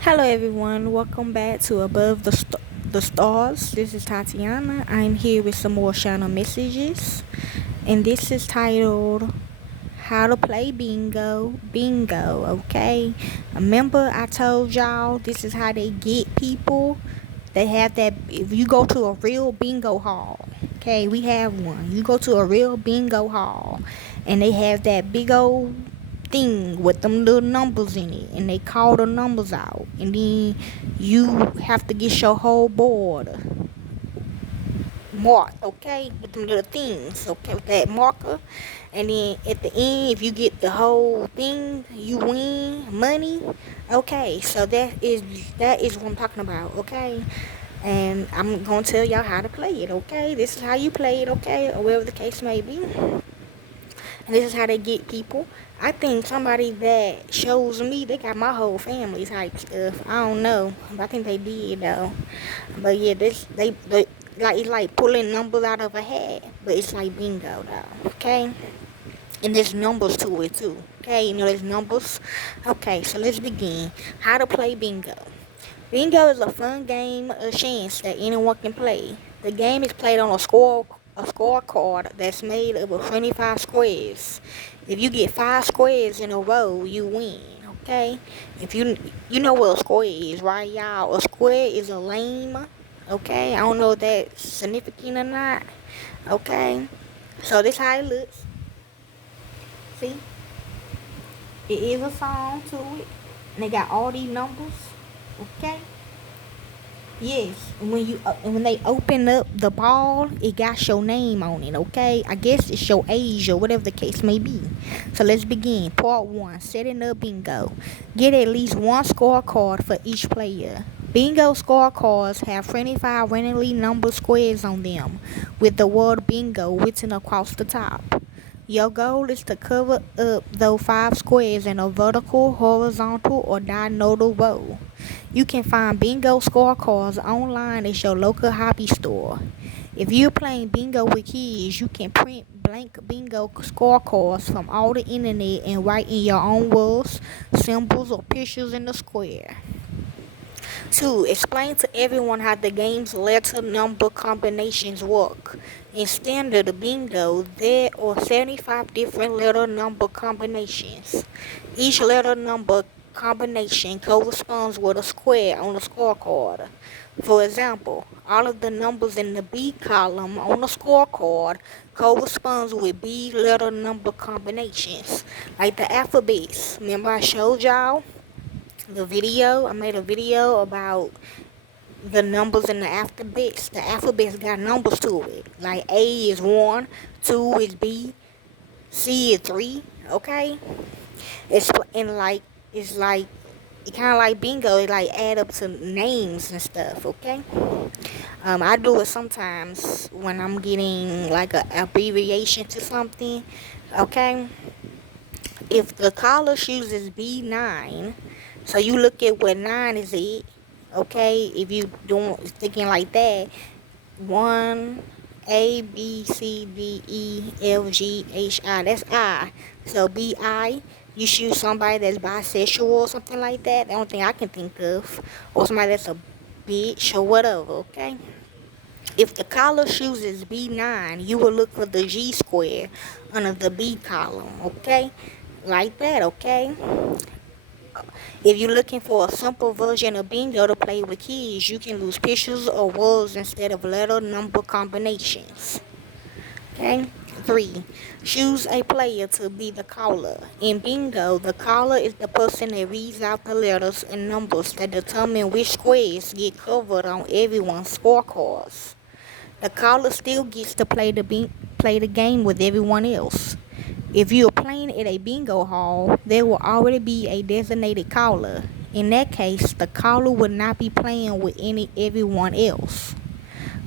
Hello everyone, welcome back to Above the Stars. This is Tatiana. I'm here with some more channel messages, and this is titled How to Play Bingo. Bingo, okay? Remember I told y'all this is how they get people. They have that. If you go to a real bingo hall, okay, we have one. You go to a real bingo hall, and they have that big old thing with them little numbers in it, and they call the numbers out, and then you have to get your whole board marked, okay, with them little things, okay, with that marker. And then at the end, if you get the whole thing, you win money. Okay, so that is what I'm talking about, okay. And I'm gonna tell y'all how to play it, okay. This is how you play it, okay, or whatever the case may be. And this is how they get people. I think somebody that shows me, they got my whole family type stuff. I don't know, but I think they did though. But yeah, they like, it's like pulling numbers out of a hat, but it's like bingo though. Okay, and there's numbers to it too. Okay, you know there's numbers. Okay, so let's begin. How to play bingo. Bingo is a fun game of chance that anyone can play. The game is played on a scorecard that's made up of 25 squares. If you get 5 squares in a row, you win. Okay? If you know what a square is, right, y'all? A square is a lane. Okay? I don't know if that's significant or not. Okay? So this how it looks. See? It is a song to it. And they got all these numbers. Okay? Yes, when they open up the ball, it got your name on it, okay? I guess it's your age or whatever the case may be. So let's begin. Part 1, setting up bingo. Get at least one scorecard for each player. Bingo scorecards have 25 randomly numbered squares on them, with the word bingo written across the top. Your goal is to cover up those 5 squares in a vertical, horizontal, or diagonal row. You can find bingo scorecards online at your local hobby store. If you're playing bingo with kids, you can print blank bingo scorecards from all the internet and write in your own words, symbols, or pictures in the square. 2. Explain to everyone how the game's letter number combinations work. In standard bingo, there are 75 different letter number combinations. Each letter number combination corresponds with a square on the scorecard. For example, all of the numbers in the B column on the scorecard corresponds with B letter number combinations, like the alphabets. Remember I showed y'all? I made a video about the numbers in the alphabets. The alphabets got numbers to it. Like A is 1, 2 is B, C is 3, okay? It's and like it's like it kind of like bingo. It like add up to names and stuff, okay? I do it sometimes when I'm getting like a abbreviation to something, okay? If the caller chooses B9, so you look at what 9 is it, okay? If you don't thinking like that, 1 A B C D E F G H I, that's I. So BI, you choose somebody that's bisexual or something like that. The only thing I can think of, or somebody that's a bitch or whatever, okay? If the caller chooses B9, you will look for the G square under the B column, okay? Like that, okay? If you're looking for a simple version of bingo to play with kids, you can use pictures or words instead of letter number combinations. Okay? 3. Choose a player to be the caller. In bingo, the caller is the person that reads out the letters and numbers that determine which squares get covered on everyone's scorecards. The caller still gets to play the game with everyone else. If you are playing at a bingo hall, there will already be a designated caller. In that case, the caller will not be playing with everyone else.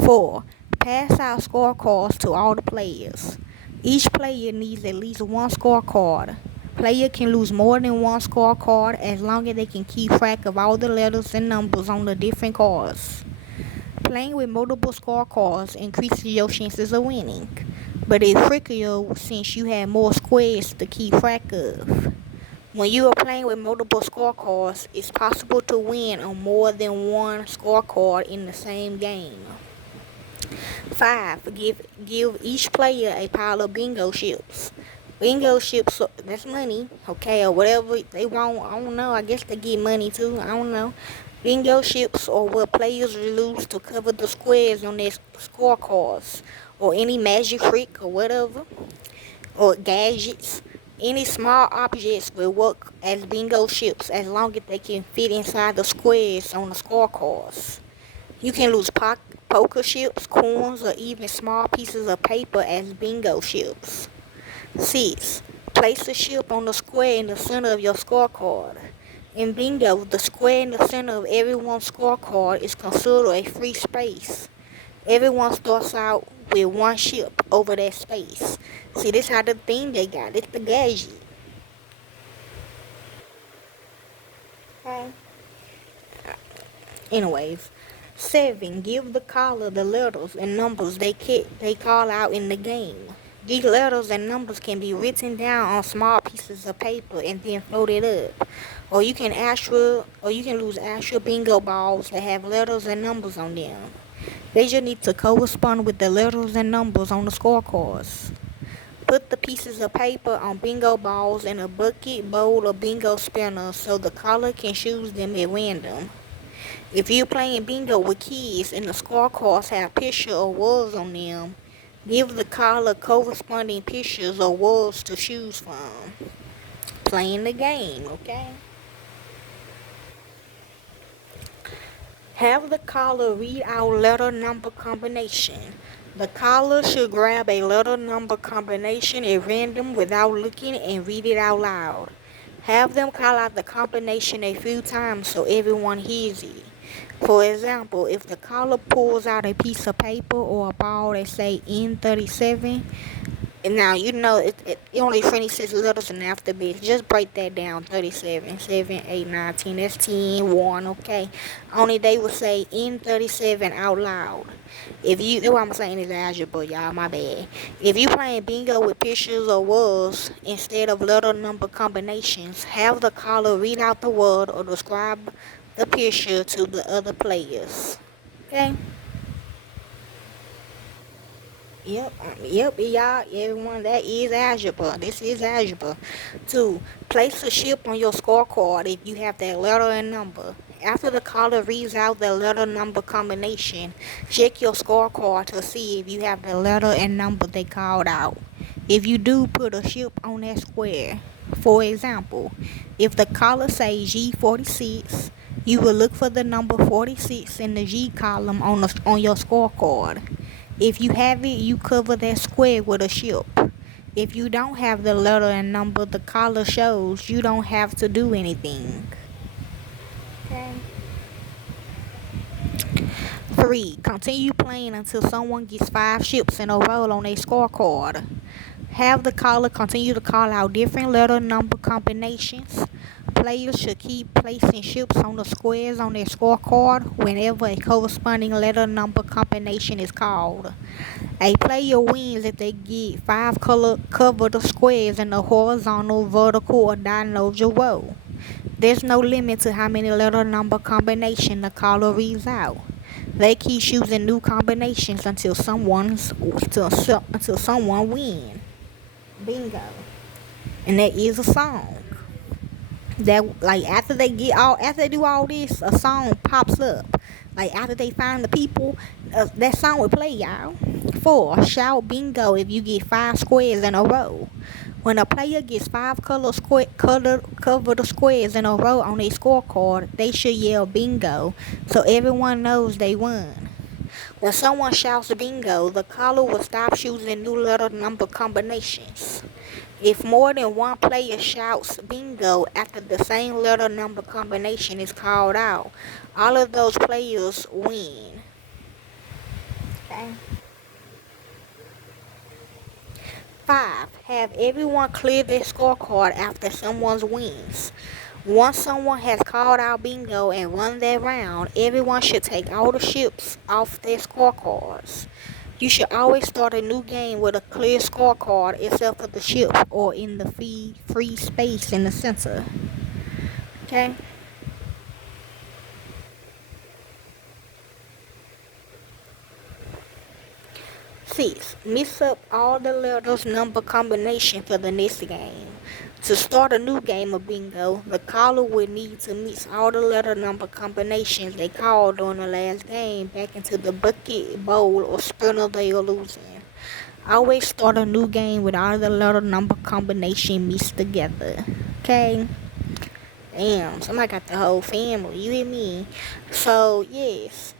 4. Pass out scorecards to all the players. Each player needs at least one scorecard. Player can lose more than one scorecard as long as they can keep track of all the letters and numbers on the different cards. Playing with multiple scorecards increases your chances of winning, but it's trickier since you have more squares to keep track of. When you are playing with multiple scorecards, it's possible to win on more than one scorecard in the same game. 5. Give each player a pile of bingo chips. Bingo chips, that's money, okay, or whatever they want. I don't know. I guess they get money too. I don't know. Bingo chips are what players lose to cover the squares on their scorecards, or any magic trick or whatever, or gadgets. Any small objects will work as bingo chips as long as they can fit inside the squares on the scorecards. You can lose poker chips, coins, or even small pieces of paper as bingo chips. 6. Place a chip on the square in the center of your scorecard. In bingo, the square in the center of everyone's scorecard is considered a free space. Everyone starts out with one chip over that space. See, this how the thing they got. It's the gadget. Okay. Anyways, 7. Give the caller the letters and numbers they call out in the game. These letters and numbers can be written down on small pieces of paper and then folded up. Or you can lose actual bingo balls that have letters and numbers on them. They just need to correspond with the letters and numbers on the scorecards. Put the pieces of paper on bingo balls in a bucket, bowl, or bingo spinner so the caller can choose them at random. If you're playing bingo with kids and the scorecards have pictures or words on them, give the caller corresponding pictures or words to choose from. Playing the game, okay? Have the caller read out letter number combination. The caller should grab a letter number combination at random without looking and read it out loud. Have them call out the combination a few times so everyone hears it. For example, if the caller pulls out a piece of paper or a ball that say N37, and now you know it only 26 letters in the alphabet. Just break that down. 37, 7, 8, 9, 10. That's 10, 1, okay? Only they will say N37 out loud. If you, that's what I'm saying is algebra, y'all, my bad. If you playing bingo with pictures or words instead of letter number combinations, have the caller read out the word or describe the picture to the other players. Okay? Yep, y'all, everyone, that is algebra. This is algebra. 2. Place a chip on your scorecard if you have that letter and number. After the caller reads out the letter number combination, check your scorecard to see if you have the letter and number they called out. If you do, put a chip on that square. For example, if the caller says G46, you will look for the number 46 in the G column on your scorecard. If you have it, you cover that square with a chip. If you don't have the letter and number the caller shows, you don't have to do anything. Okay. 3. Continue playing until someone gets 5 chips in a row on their scorecard. Have the caller continue to call out different letter number combinations. Players should keep placing chips on the squares on their scorecard whenever a corresponding letter number combination is called. A player wins if they get 5 covered squares in a horizontal, vertical, or diagonal row. There's no limit to how many letter number combinations the caller reads out. They keep choosing new combinations until someone wins. Bingo. And that is a song. That, like, after they do all this, a song pops up. Like, after they find the people, that song will play, y'all. 4. Shout bingo if you get 5 squares in a row. When a player gets 5 covered squares in a row on their scorecard, they should yell bingo so everyone knows they won. When someone shouts bingo, the caller will stop choosing new letter number combinations. If more than one player shouts bingo after the same letter number combination is called out, all of those players win. Okay. 5. Have everyone clear their scorecard after someone's wins. Once someone has called out bingo and won their round, everyone should take all the chips off their scorecards. You should always start a new game with a clear scorecard except for the ship or in the free space in the center. Okay? 6. Mix up all the letters number combination for the next game. To start a new game of bingo, the caller will need to mix all the letter number combinations they called during the last game back into the bucket, bowl, or spinner they are losing. Always start a new game with all the letter number combination mixed together. Okay? Damn, somebody got the whole family, you hear me? So, yes.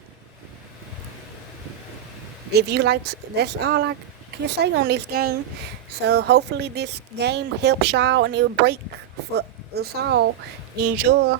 If you like, that's all I can say on this game. So hopefully this game helps y'all and it'll break for us all. Enjoy.